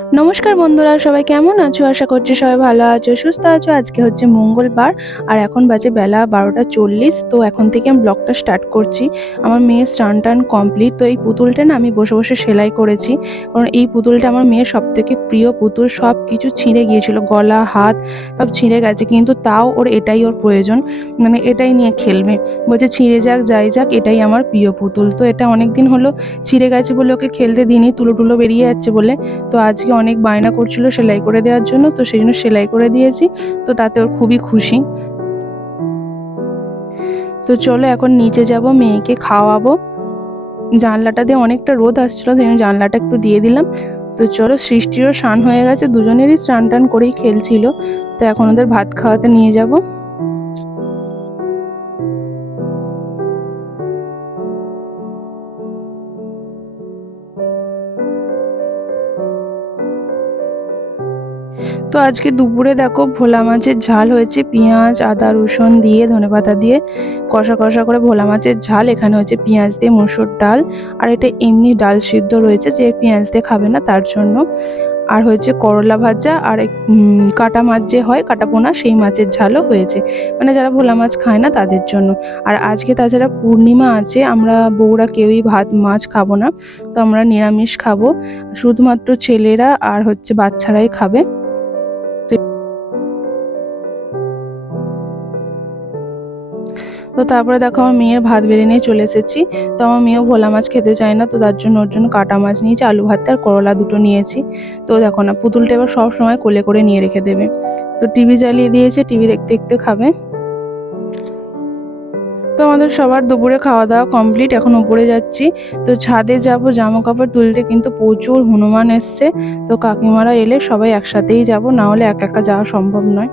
নমস্কার বন্ধুরা, সবাই কেমন আছো? আশা করছি সবাই ভালো আছো, সুস্থ আছো। আজকে হচ্ছে মঙ্গলবার আর এখন বাজে বেলা 12টা 40। তো এখন থেকে আমি ব্লগটা স্টার্ট করছি। আমার মেয়ের স্নান টান কমপ্লিট। তো এই পুতুলটা না আমি বসে বসে সেলাই করেছি, কারণ এই পুতুলটা আমার মেয়ের সবথেকে প্রিয় পুতুল। সব কিছু ছিঁড়ে গিয়েছিল, গলা হাত সব ছিঁড়ে গেছে, কিন্তু তাও এটাই ওর প্রয়োজন, মানে এটাই নিয়ে খেলবে। বলছে ছিঁড়ে যাক যাই যাক, এটাই আমার প্রিয় পুতুল। তো এটা অনেক দিন হলো ছিঁড়ে গেছে বলে ওকে খেলতে দিইনি, তুলো টুলো বেরিয়ে যাচ্ছে বলে। তো আজকে অনেক বায়না করছিল সেলাই করে দেওয়ার জন্য, তো সেই জন্য সেলাই করে দিয়েছি। তো তাতে ওর খুবই খুশি। তো চলো এখন নিচে যাব, মেয়েকে খাওয়াবো। জানলাটা দিয়ে অনেকটা রোদ আসছিল, সেই জন্য জানলাটা একটু দিয়ে দিলাম। তো চলো, সৃষ্টিরও স্নান হয়ে গেছে, দুজনেরই স্নান টান করেই খেলছিল। তো এখন ওদের ভাত খাওয়াতে নিয়ে যাব। তো আজকে দুপুরে দেখো ভোলা মাছের ঝাল হয়েছে, পেঁয়াজ আদা রসুন দিয়ে ধনেপাতা দিয়ে কষা কষা করে ভোলা মাছের ঝাল। এখানে হচ্ছে পেঁয়াজ দিয়ে মসুর ডাল, আর এটা এমনি ডাল সিদ্ধ রয়েছে, যে পেঁয়াজ দিয়ে খাবে না তার জন্য। আর হয়েছে করলা ভাজা, আর কাটা মাছ যে হয় কাটা পোনা, সেই মাছের ঝালও হয়েছে, মানে যারা ভোলা মাছ খায় না তাদের জন্য। আর আজকে তাছাড়া পূর্ণিমা আছে, আমরা বউরা কেউই ভাত মাছ খাবো না, তো আমরা নিরামিষ খাবো। শুধুমাত্র ছেলেরা আর হচ্ছে বাচ্চারাই খাবে। তো তারপরে দেখো আমার মেয়ের ভাত বেড়ে নিয়ে চলে এসেছি। তো আমার মেয়েও ভোলা মাছ খেতে চায় না, তো তার জন্য ওর জন্য কাটা মাছ নিয়েছি, আলু ভাত আর করলা দুটো নিয়েছি। তো দেখো না, পুতুলটা এবার সব সময় কোলে করে নিয়ে রেখে দেবে। তো টিভি চালিয়ে দিয়েছে, টিভি দেখতে দেখতে খাবে। তো আমাদের সবার দুপুরে খাওয়া দাওয়া কমপ্লিট, এখন উপরে যাচ্ছি। তো ছাদে যাব জামা কাপড় তুলতে, কিন্তু প্রচুর হনুমান এসছে। তো কাকিমারা এলে সবাই একসাথেই যাব, না হলে একা একা যাওয়া সম্ভব নয়।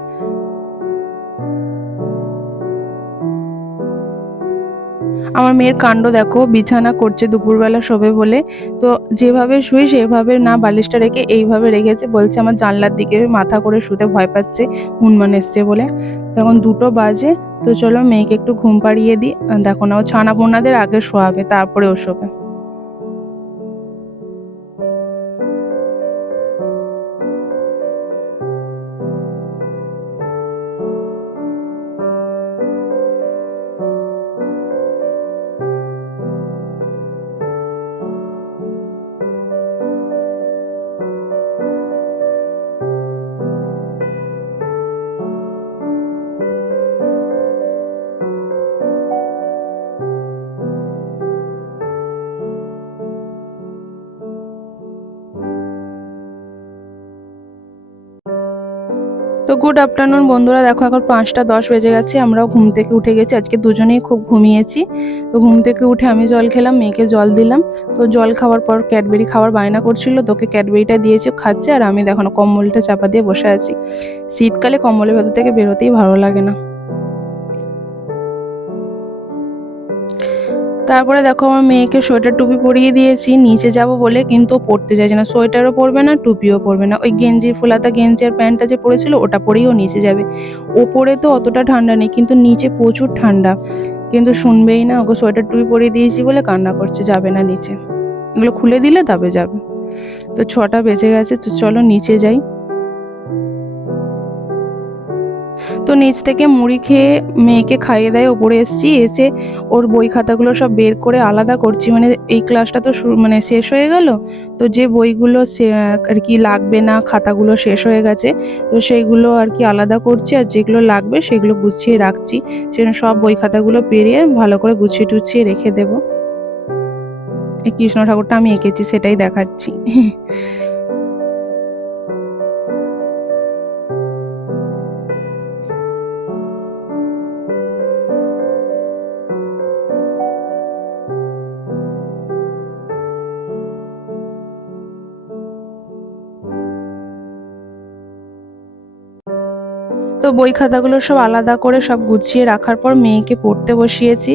আমার মেয়ের কাণ্ড দেখো, বিছানা করছে দুপুরবেলা শোবে বলে। তো যেভাবে শুই সেভাবে না, বালিশটা রেখে এইভাবে রেখেছে, বলছে আমার জানলার দিকে মাথা করে শুতে ভয় পাচ্ছে, হনুমান এসছে বলে। তখন 2টো বাজে। তো চলো মেয়েকে একটু ঘুম পাড়িয়ে দিই। দেখো না, ও ছানা পোনাদের আগে শোয়াবে, তারপরে ও শোবে। তো গুড আফটারনুন বন্ধুরা, দেখো এখন 5টা 10 বেজে গেছে, আমরাও ঘুম থেকে উঠে গেছি। আজকে দুজনেই খুব ঘুমিয়েছি। তো ঘুম থেকে উঠে আমি জল খেলাম, মেয়েকে জল দিলাম। তো জল খাওয়ার পর ক্যাডবেরি খাওয়ার বায়না করছিল, তোকে ক্যাডবেরিটা দিয়েছি, খাচ্ছে। আর আমি দেখো না, কম্বলটা চাপা দিয়ে বসে আছি। শীতকালে কম্বলের ভেতর থেকে বেরোতেই ভালো লাগে না। তারপরে দেখো আমার মেয়েকে সোয়েটার টুপি পরিয়ে দিয়েছি নিচে যাব বলে, কিন্তু ও পরতে চাইছে না, সোয়েটারও পরবে না টুপিও পরবে না। ওই গেঞ্জি, ফুলাতা গেঞ্জি আর প্যান্টটা যে পরেছিল ওটা পরেই ও নিচে যাবে। ওপরে তো অতটা ঠান্ডা নেই, কিন্তু নিচে প্রচুর ঠান্ডা, কিন্তু শুনবেই না। ওকে সোয়েটার টুপি পরিয়ে দিয়েছি বলে কান্না করছে, যাবে না নিচে। এগুলো খুলে দিলে তবে যাবে। তো 6টা বেজে গেছে, তো চলো নিচে যাই। তো নিচ থেকে মুড়ি খেয়ে মেয়েকে খাইয়ে দেয় ওপরে এসেছি, এসে ওর বই খাতাগুলো সব বের করে আলাদা করছি। মানে এই ক্লাসটা তো মানে শেষ হয়ে গেল, তো যে বইগুলো আর কি লাগবে না, খাতাগুলো শেষ হয়ে গেছে, তো সেইগুলো আর কি আলাদা করছি, আর যেগুলো লাগবে সেগুলো গুছিয়ে রাখছি। সেজন্য সব বই খাতাগুলো পেরিয়ে ভালো করে গুছিয়ে টুছিয়ে রেখে দেবো। এই কৃষ্ণ ঠাকুরটা আমি এঁকেছি, সেটাই দেখাচ্ছি। তো বই খাতাগুলো সব আলাদা করে সব গুছিয়ে রাখার পর মেয়েকে পড়তে বসিয়েছি।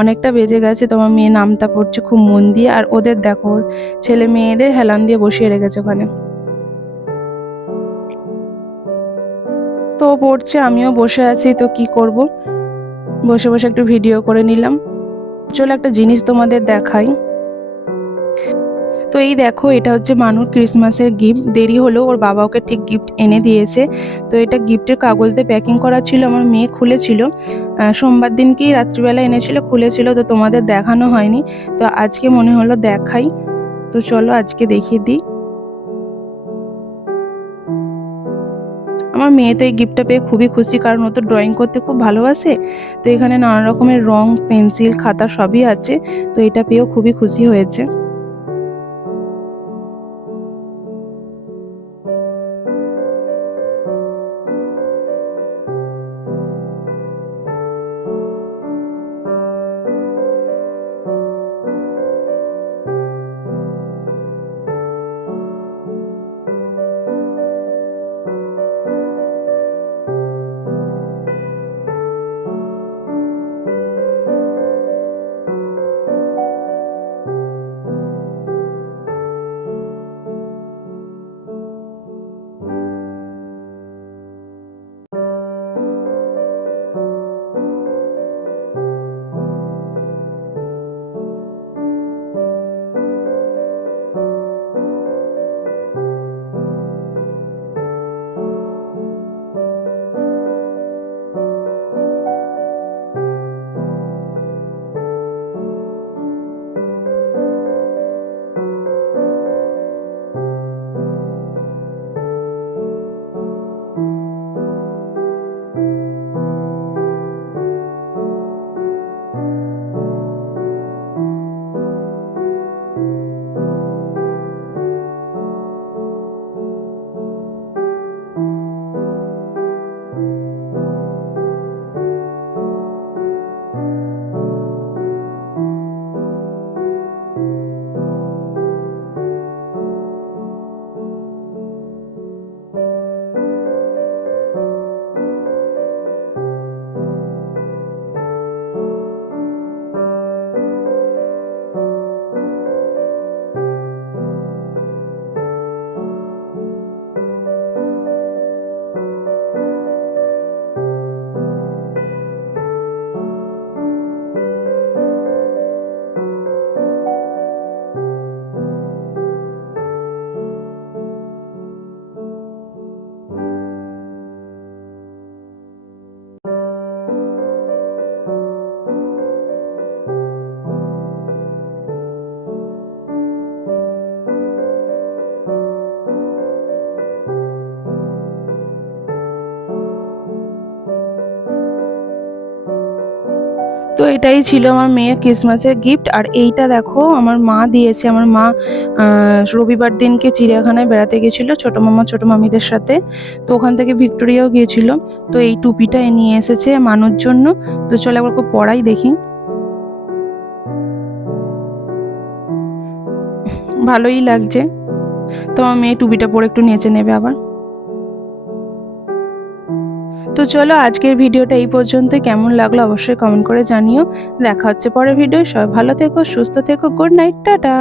অনেকটা বেজে গেছে, তোমার মেয়ে নামতা পড়ছে খুব মন দিয়ে। আর ওদের দেখো, ওর ছেলে মেয়েদের হেলান দিয়ে বসিয়ে রেখেছে ওখানে। তো ও পড়ছে, আমিও বসে আছি, তো কি করব, বসে বসে একটু ভিডিও করে নিলাম। চলো একটা জিনিস তোমাদের দেখাই। তো এই দেখো, এটা হচ্ছে মানুর ক্রিসমাসের গিফট। দেরি হলো, ওর বাবা ওকে ঠিক গিফট এনে দিয়েছে। তো এটা গিফটের কাগজ দিয়ে প্যাকিং করা ছিল, আমার মেয়ে খুলেছিল। সোমবার দিনকেই রাত্রিবেলা এনেছিল, খুলেছিল, তো তোমাদের দেখানো হয়নি। তো আজকে মনে হলো দেখাই, তো চলো আজকে দেখিয়ে দিই। আমার মেয়ে তো এই গিফটটা পেয়ে খুবই খুশি, কারণ ও তো ড্রয়িং করতে খুব ভালোবাসে। তো এখানে নানা রকমের রং, পেন্সিল, খাতা সবই আছে। তো এটা পেয়েও খুবই খুশি হয়েছে। তো এটাই ছিল আমার মেয়ের ক্রিসমাসের গিফট। আর এইটা দেখো, আমার মা দিয়েছে। আমার মা রবিবার দিনকে চিড়িয়াখানায় বেড়াতে গেছিল ছোট মামা ছোট মামিদের সাথে। তো ওখান থেকে ভিক্টোরিয়াও গিয়েছিল। তো এই টুপিটা নিয়ে এসেছে মানুর জন্য। তো চলো একবার খুব পড়াই দেখি। ভালোই লাগছে। তো আমার মেয়ে টুপিটা পরে একটু নেচে নেবে আবার। তো চলো আজকের ভিডিওটা এই পর্যন্ত। কেমন লাগলো অবশ্যই কমেন্ট করে জানিও। দেখা হচ্ছে পরের ভিডিও। সবাই ভালো থেকো, সুস্থ থেকো। Good night, tata.